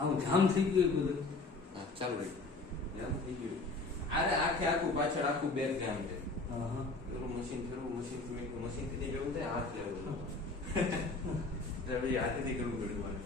આવું જામ થઈ ગયું બધું. હા ચાલુ રહી જામ થઈ ગયું. અરે આખે આખું પાછળ આખું બેગ જામ છે. હા હા પેલું મશીન ફેરવું મશીન થી જવું થાય હાથ લેવું એટલે પછી હાથેથી કરવું પડ્યું મારે.